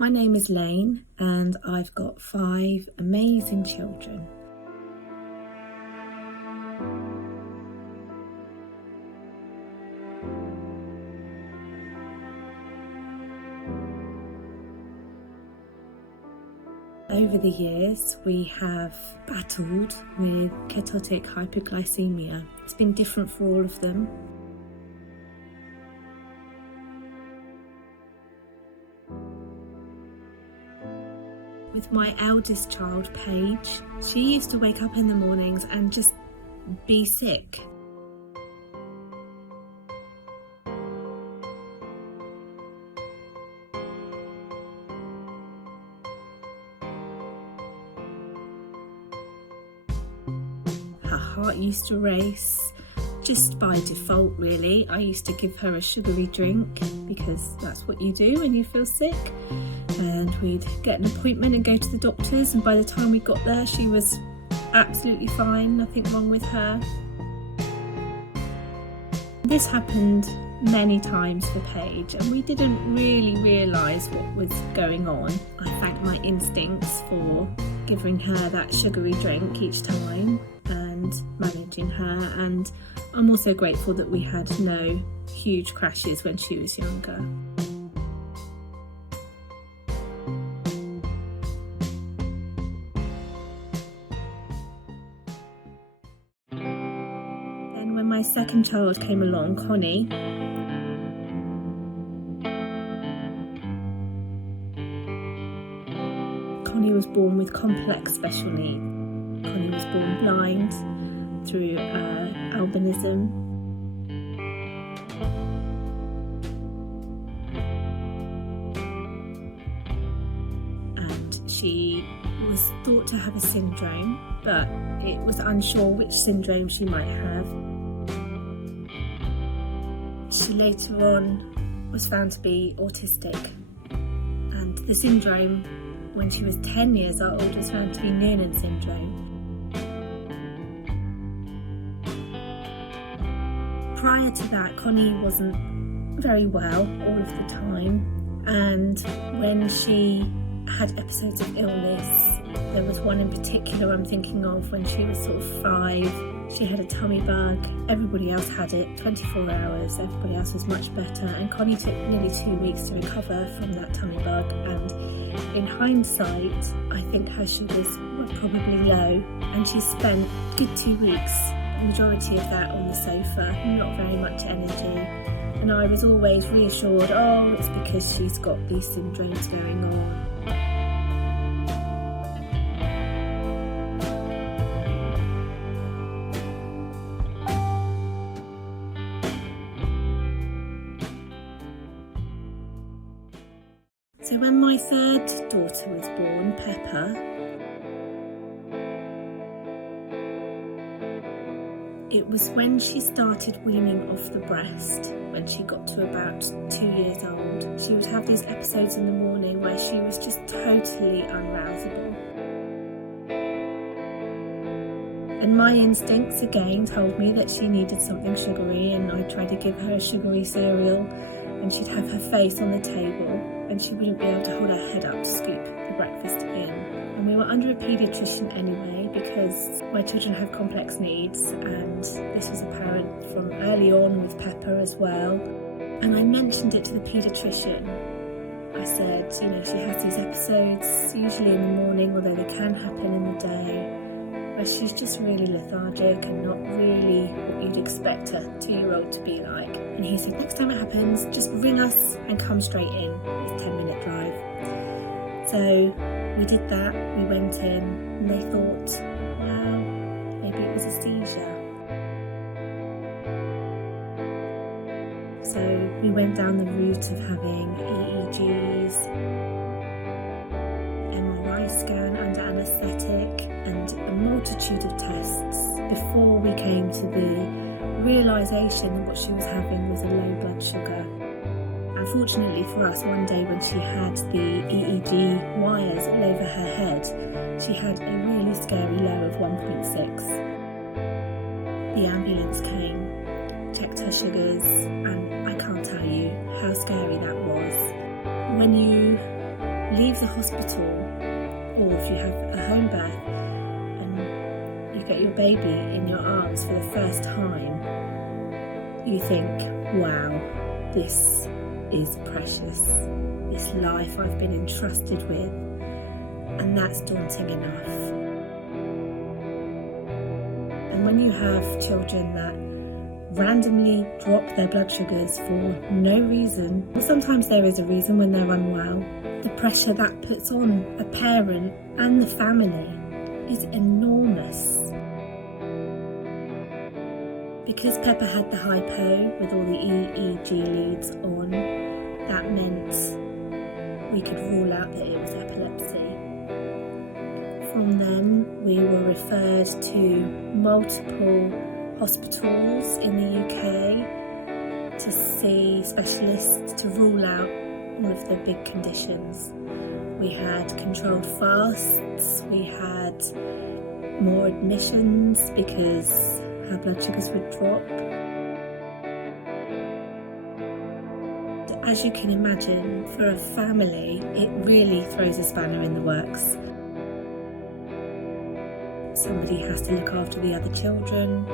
My name is Lane and I've got 5 amazing children. Over the years, we have battled with ketotic hypoglycemia. It's been different for all of them. With my eldest child, Paige, she used to wake up in the mornings and just be sick. Her heart used to race, just by default really. I used to give her a sugary drink because that's what you do when you feel sick. And we'd get an appointment and go to the doctors, and by the time we got there she was absolutely fine, nothing wrong with her. This happened many times for Paige and we didn't really realise what was going on. I thank my instincts for giving her that sugary drink each time and managing her, and I'm also grateful that we had no huge crashes when she was younger. Then when my second child came along, Connie, Connie was born with complex special needs. Connie was born blind through albinism. And she was thought to have a syndrome, but it was unsure which syndrome she might have. She later on was found to be autistic, and the syndrome, when she was 10 years old, was found to be Noonan syndrome. Prior to that, Connie wasn't very well all of the time, and when she had episodes of illness, there was one in particular I'm thinking of when she was sort of 5. She had a tummy bug. Everybody else had it 24 hours. Everybody else was much better, and Connie took nearly 2 weeks to recover from that tummy bug. And in hindsight, I think her sugars were probably low, and she spent a good 2 weeks, the majority of that on the sofa, not very much energy. And I was always reassured, oh, it's because she's got these syndromes going on. So when my third daughter was born, Pepper, it was when she started weaning off the breast, when she got to about 2 years old. She would have these episodes in the morning where she was just totally unrousable. And my instincts again told me that she needed something sugary, and I tried to give her a sugary cereal, and she'd have her face on the table and she wouldn't be able to hold her head up to scoop the breakfast in. And we were under a paediatrician anyway because my children have complex needs, and this was apparent from early on with Pepper as well. And I mentioned it to the paediatrician. I said, you know, she has these episodes, usually in the morning, although they can happen in the day, where she's just really lethargic and not really what you'd expect a 2-year-old to be like. And he said, next time it happens, just ring us and come straight in. It's a 10-minute drive. So we did that, we went in, and they thought, well, maybe it was a seizure. So we went down the route of having EEGs, MRI scan under anaesthetic, and a multitude of tests before we came to the realisation that what she was having was a low blood sugar. Unfortunately for us, one day when she had the EEG wires all over her head, she had a really scary low of 1.6. The ambulance came, checked her sugars, and I can't tell you how scary that was. When you leave the hospital, or if you have a home birth and you get your baby in your arms for the first time, you think, wow, this is precious, this life I've been entrusted with, and that's daunting enough. And when you have children that randomly drop their blood sugars for no reason, or sometimes there is a reason when they're unwell, the pressure that puts on a parent and the family is enormous. Because Pepper had the hypo with all the EEG leads on, that meant we could rule out that it was epilepsy. From then we were referred to multiple hospitals in the UK to see specialists to rule out all of the big conditions. We had controlled fasts, we had more admissions because her blood sugars would drop. As you can imagine, for a family, it really throws a spanner in the works. Somebody has to look after the other children.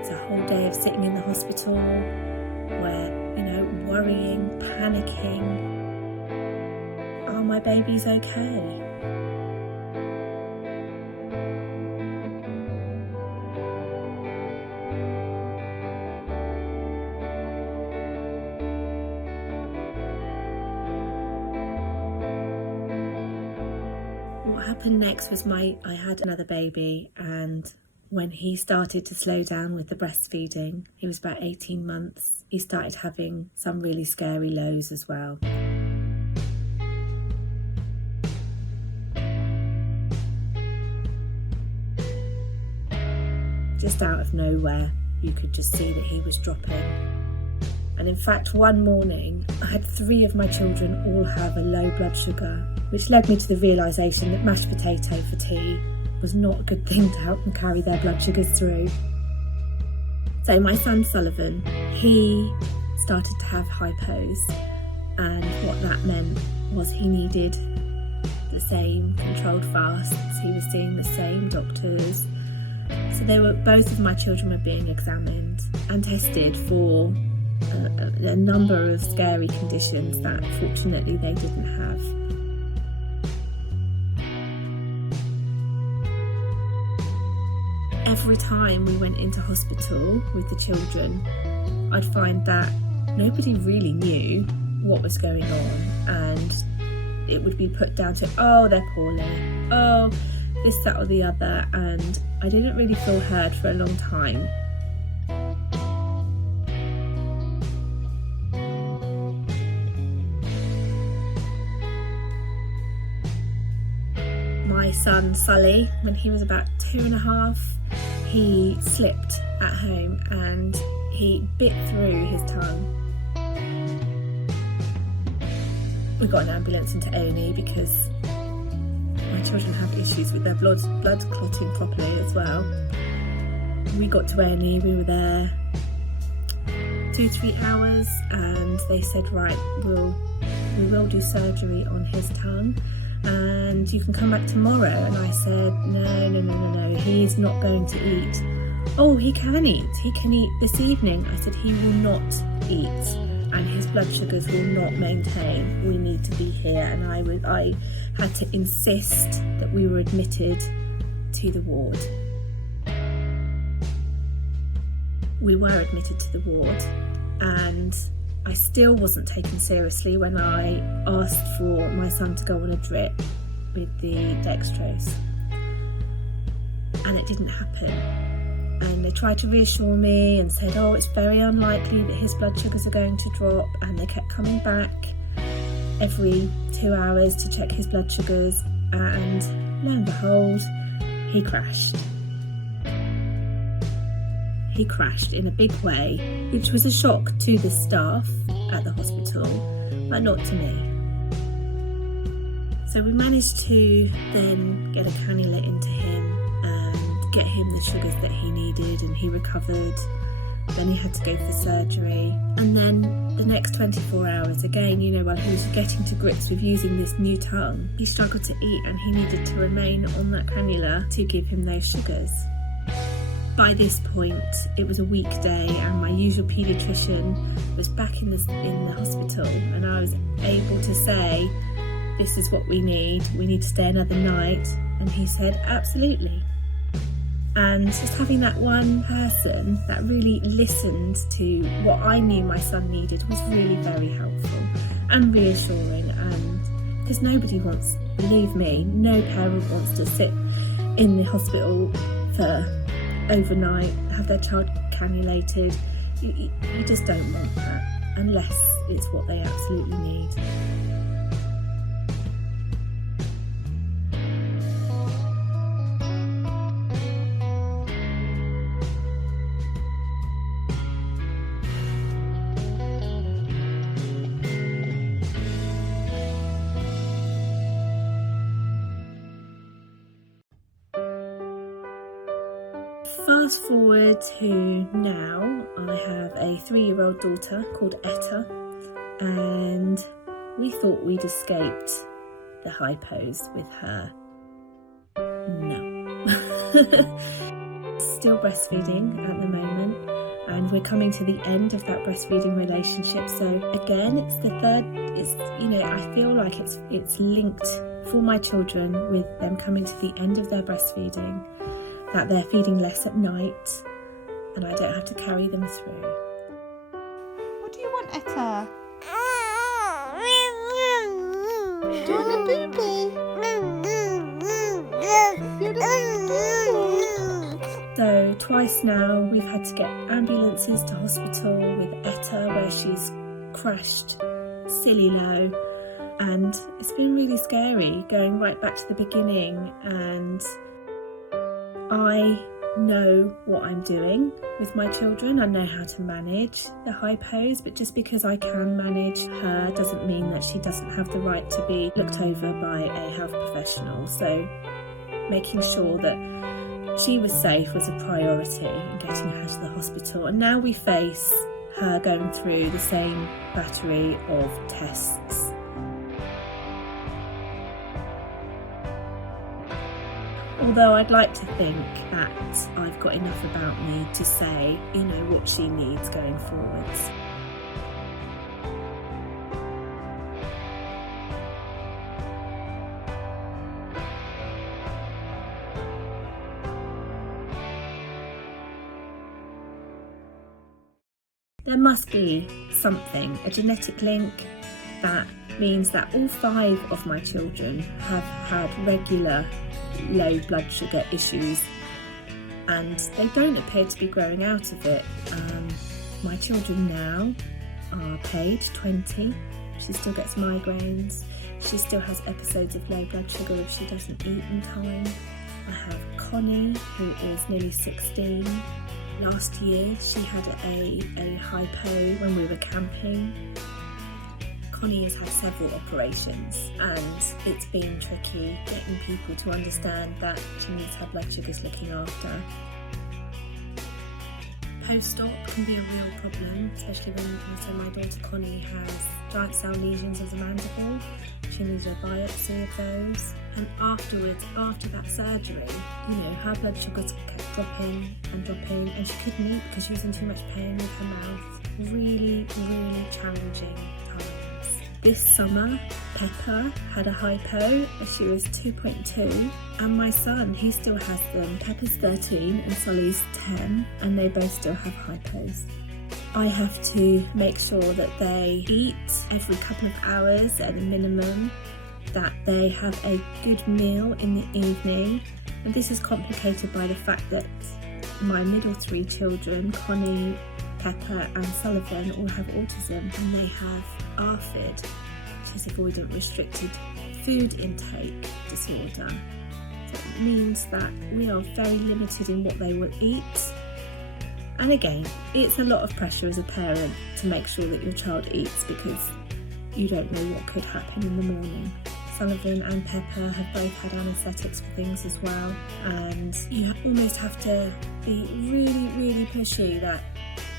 It's a whole day of sitting in the hospital where, worrying, panicking. Are my babies okay? What happened next was I had another baby, and when he started to slow down with the breastfeeding, he was about 18 months, he started having some really scary lows as well. Just out of nowhere, you could just see that he was dropping. And in fact, one morning, I had 3 of my children all have a low blood sugar, which led me to the realisation that mashed potato for tea was not a good thing to help them carry their blood sugars through. So my son Sullivan, he started to have hypos, and what that meant was he needed the same controlled fasts, he was seeing the same doctors. So both of my children were being examined and tested for a number of scary conditions that fortunately they didn't have. Every time we went into hospital with the children, I'd find that nobody really knew what was going on, and it would be put down to, oh, they're poorly, oh, this, that or the other, and I didn't really feel heard for a long time. My son Sully, when he was about 2.5, he slipped at home and he bit through his tongue. We got an ambulance into A&E because my children have issues with their blood clotting properly as well. We got to A&E, we were there 2-3 hours, and they said, right, we will do surgery on his tongue and you can come back tomorrow. And I said, no, he's not going to eat. Oh, he can eat this evening. I said, he will not eat and his blood sugars will not maintain. We need to be here. And I had to insist that we were admitted to the ward. We were admitted to the ward, and I still wasn't taken seriously when I asked for my son to go on a drip with the dextrose, and it didn't happen. And they tried to reassure me and said, oh, it's very unlikely that his blood sugars are going to drop, and they kept coming back every 2 hours to check his blood sugars, and lo and behold, he crashed. He crashed in a big way, which was a shock to the staff at the hospital, but not to me. So we managed to then get a cannula into him and get him the sugars that he needed, and he recovered. Then he had to go for surgery. And then the next 24 hours, again, while he was getting to grips with using this new tongue, he struggled to eat and he needed to remain on that cannula to give him those sugars. By this point, it was a weekday and my usual paediatrician was back in the hospital, and I was able to say, this is what we need to stay another night. And he said, absolutely. And just having that one person that really listened to what I knew my son needed was really very helpful and reassuring. And because nobody wants, believe me, no parent wants to sit in the hospital for overnight, have their child cannulated. You just don't want that unless it's what they absolutely need. Fast forward to now, I have a 3-year-old daughter called Etta, and we thought we'd escaped the hypos with her. No. Still breastfeeding at the moment, and we're coming to the end of that breastfeeding relationship. So again, it's the third, I feel like it's linked for my children with them coming to the end of their breastfeeding, that they're feeding less at night and I don't have to carry them through. What do you want, Etta? Do you want a boo-boo? So twice now we've had to get ambulances to hospital with Etta where she's crashed silly low, and it's been really scary going right back to the beginning. And I know what I'm doing with my children. I know how to manage the hypos, but just because I can manage her doesn't mean that she doesn't have the right to be looked over by a health professional. So making sure that she was safe was a priority in getting her to the hospital. And now we face her going through the same battery of tests. Although I'd like to think that I've got enough about me to say, what she needs going forwards. There must be something, a genetic link that means that all 5 of my children have had regular low blood sugar issues and they don't appear to be growing out of it. My children now are Paige, 20. She still gets migraines. She still has episodes of low blood sugar if she doesn't eat in time. I have Connie, who is nearly 16. Last year she had a hypo when we were camping. Connie has had several operations and it's been tricky getting people to understand that she needs her blood sugars looking after. Post-op can be a real problem, especially when also my daughter Connie has giant cell lesions of the mandible. She needs a biopsy of those. And afterwards, after that surgery, her blood sugars kept dropping and she couldn't eat because she was in too much pain with her mouth. Really, really challenging times. This summer, Pepper had a hypo as she was 2.2, and my son, he still has them. Pepper's 13 and Sully's 10, and they both still have hypos. I have to make sure that they eat every couple of hours at a minimum, that they have a good meal in the evening, and this is complicated by the fact that my middle 3 children, Connie, Pepper and Sullivan, all have autism, and they have ARFID, which is avoidant restricted food intake disorder. So it means that we are very limited in what they will eat. And again, it's a lot of pressure as a parent to make sure that your child eats because you don't know what could happen in the morning. Sullivan and Pepper have both had anaesthetics for things as well, and you almost have to be really, really pushy that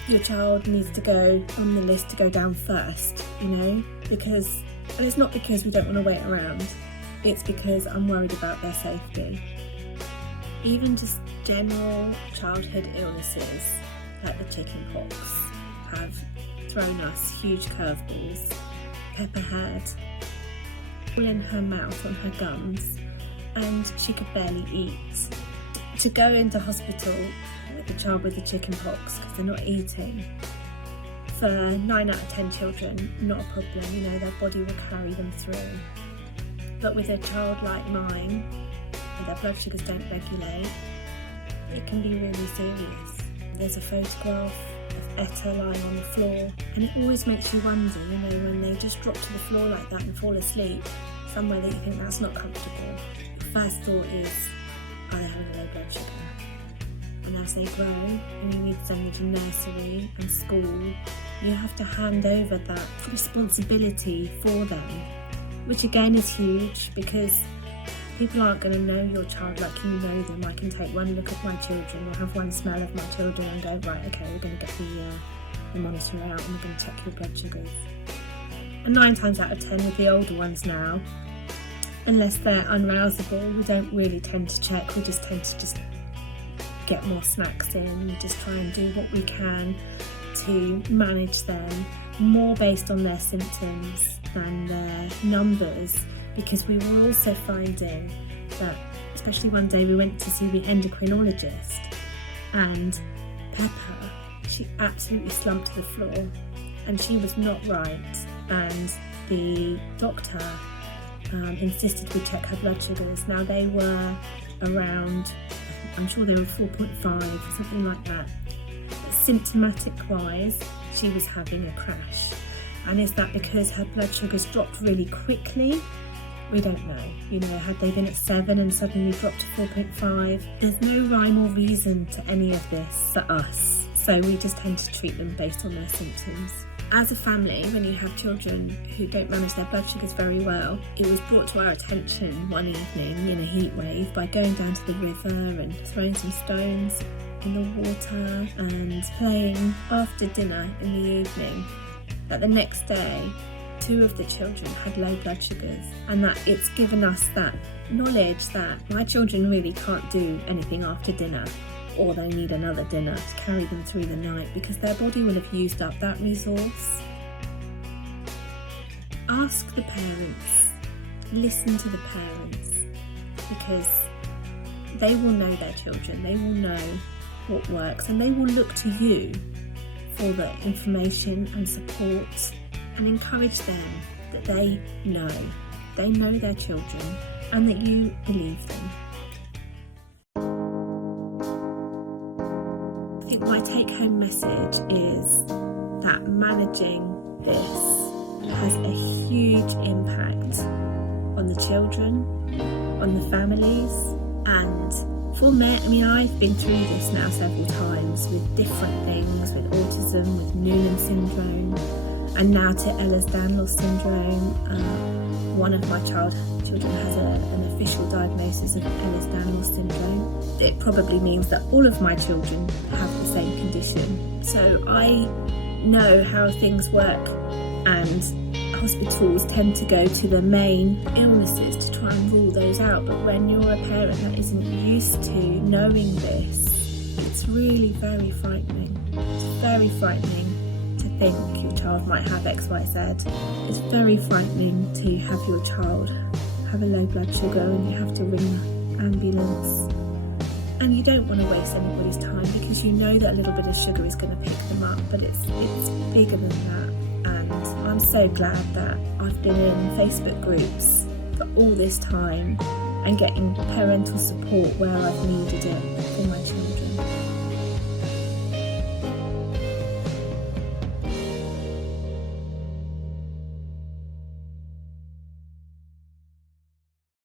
your child needs to go on the list to go down first, and it's not because we don't want to wait around, it's because I'm worried about their safety. Even just general childhood illnesses like the chicken pox have thrown us huge curveballs. Pepper had all in her mouth, on her gums, and she could barely eat. To go into hospital with a child with the chicken pox because they're not eating, for 9 out of 10 children, not a problem, their body will carry them through. But with a child like mine, where their blood sugars don't regulate, it can be really serious. There's a photograph of Etta lying on the floor, and it always makes you wonder, when they just drop to the floor like that and fall asleep, somewhere that you think that's not comfortable. The first thought is, are they having low blood sugar? And as they grow, and you need to send them to nursery and school, you have to hand over that responsibility for them, which again is huge, because people aren't going to know your child like you know them. I can take one look at my children or have one smell of my children and go, right, okay, we're going to get the monitor out and we're going to check your blood sugars. And 9 times out of 10 with the older ones now, unless they're unrousable, we don't really tend to check. We just tend to just get more snacks in. We just try and do what we can to manage them, more based on their symptoms than their numbers, because we were also finding that, especially one day we went to see the endocrinologist, and Pepper, she absolutely slumped to the floor and she was not right, and the doctor insisted we check her blood sugars. Now they were around, I'm sure they were 4.5 or something like that. But symptomatic wise, she was having a crash. And is that because her blood sugars dropped really quickly? We don't know. Had they been at 7 and suddenly dropped to 4.5? There's no rhyme or reason to any of this for us. So we just tend to treat them based on their symptoms. As a family, when you have children who don't manage their blood sugars very well, it was brought to our attention one evening in a heat wave by going down to the river and throwing some stones in the water and playing after dinner in the evening, that the next day 2 of the children had low blood sugars, and that it's given us that knowledge that my children really can't do anything after dinner, or they need another dinner to carry them through the night, because their body will have used up that resource. Ask the parents, listen to the parents, because they will know their children, they will know what works, and they will look to you for the information and support, and encourage them that they know their children and that you believe them. I think my take-home message is that managing this has a huge impact on the children, on the families, and for me, I've been through this now several times with different things, with autism, with Noonan syndrome, and now to Ehlers-Danlos syndrome. One of my children has an official diagnosis of Ehlers-Danlos syndrome. It probably means that all of my children have the same condition. So I know how things work, and hospitals tend to go to the main illnesses to try and rule those out. But when you're a parent that isn't used to knowing this, it's really very frightening. It's very frightening to think your child might have X, Y, Z. It's very frightening to have your child have a low blood sugar and you have to ring the ambulance. And you don't want to waste anybody's time, because you know that a little bit of sugar is going to pick them up, but it's bigger than that. And I'm so glad that I've been in Facebook groups for all this time and getting parental support where I've needed it for my children.